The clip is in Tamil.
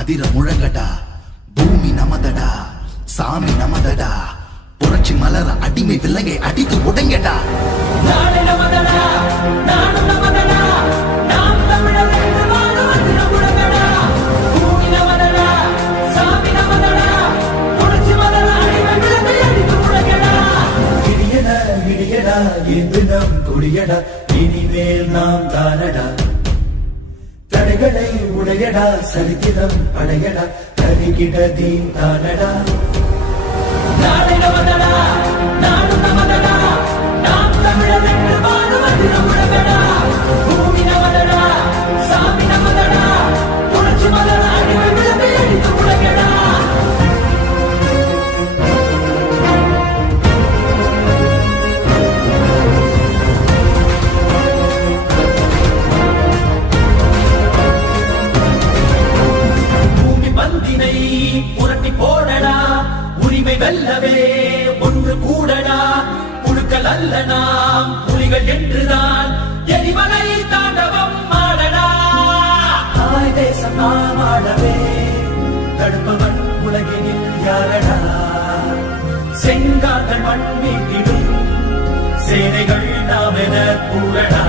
அதிர முழங்கடா, பூமி நமதடா, சாமி நமதடா, புரட்சி மலர அடிமை விலங்கை அடித்து உடைங்கடா. நாடு நமதடா, நாடு நமதடா, நாம் தமிழர் என்று வாழும் அதிர முழங்கடா, பூமி நமதடா, சாமி நமதடா, புரட்சி மலர அடிமை விலங்கை அடித்து உடைங்கடா. இடியடா இடியடா என்று நம் கொடியடா, இனிமேல் நாம் தானடா. தடைகளை உடையடா, சரித்திரம் படையடா, கருகிட தீன் தானடா. நாடு நமதடா, நாடு நமதடா, நாம் தமிழர் என்று வாழும் அதிர முழங்கடா, பூமி நமதடா, சாமி நமதடா, புரட்சி மலர அடிமை விலங்கை அடித்து உடைங்கடா. பந்தினை புரட்டி போடடா, உரிமை வெல்லவே ஒன்று கூடடா, புழுக்கள் அல்ல நாம் புலிகள் என்றுதான் எரிமலை தாண்டவம் ஆடடா. தாய் தேசம் நாம் ஆடவே தடுப்பவன் உலகினில் யாரடா. செங்கார்கள் மண் மீட்டிடும் சேனைகள் நாம் என கூடடா.